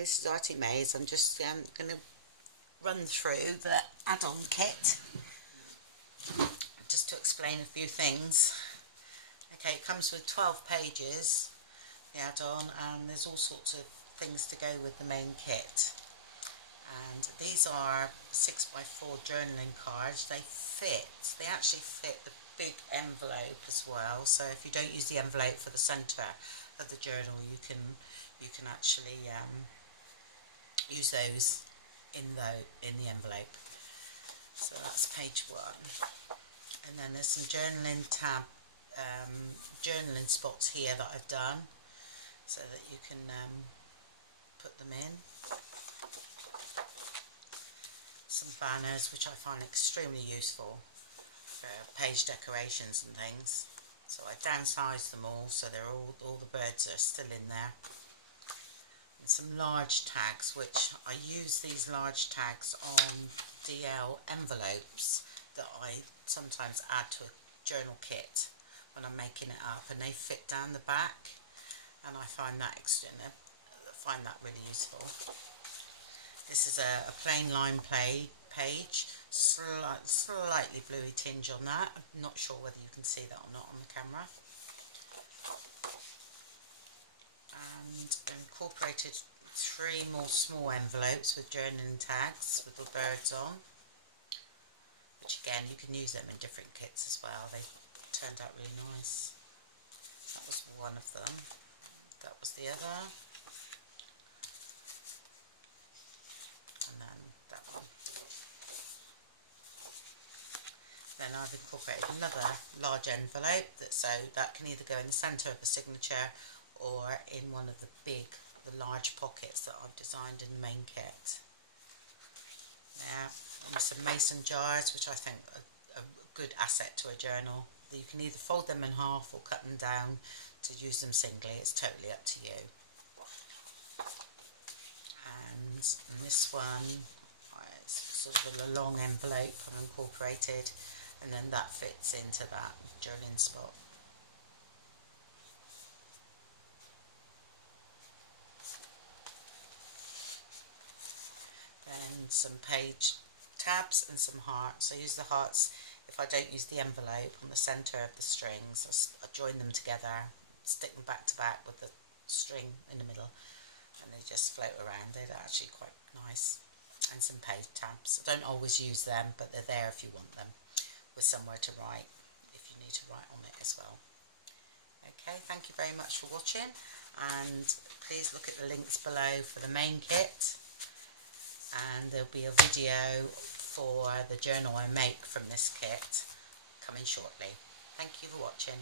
this is Artie Mays. I'm just going to run through the add-on kit just to explain a few things. Okay, it comes with 12 pages, the add-on, and there's all sorts of things to go with the main kit. And these are 6x4 journaling cards. They actually fit the big envelope as well, so if you don't use the envelope for the centre of the journal, you can actually use those in the envelope. So that's page 1, and then there's some journaling journaling spots here that I've done so that you can put them in. Some banners which I find extremely useful for page decorations and things. So I downsized them all so they're all the birds are still in there. And some large tags, which I use these large tags on DL envelopes that I sometimes add to a journal kit when I'm making it up, and they fit down the back, and I find that really useful. This is a plain line page, slightly bluey tinge on that. I'm not sure whether you can see that or not on the camera. And incorporated 3 more small envelopes with journaling tags with the birds on, which again you can use them in different kits as well. They turned out really nice. That was one of them. That was the other. And then that one. Then I've incorporated another large envelope that can either go in the centre of the signature or in one of the large pockets that I've designed in the main kit. Now, and some mason jars, which I think are a good asset to a journal. You can either fold them in half or cut them down to use them singly. It's totally up to you. And this one, it's sort of a long envelope I've incorporated, and then that fits into that journaling spot. Then some page tabs and some hearts. I use the hearts if I don't use the envelope on the centre of the strings. I join them together, stick them back to back with the string in the middle, and they just float around. They're actually quite nice. And some page tabs. I don't always use them, but they're there if you want them, with somewhere to write if you need to write on it as well. Okay, thank you very much for watching, and please look at the links below for the main kit, and there'll be a video for the journal I make from this kit coming shortly. Thank you for watching.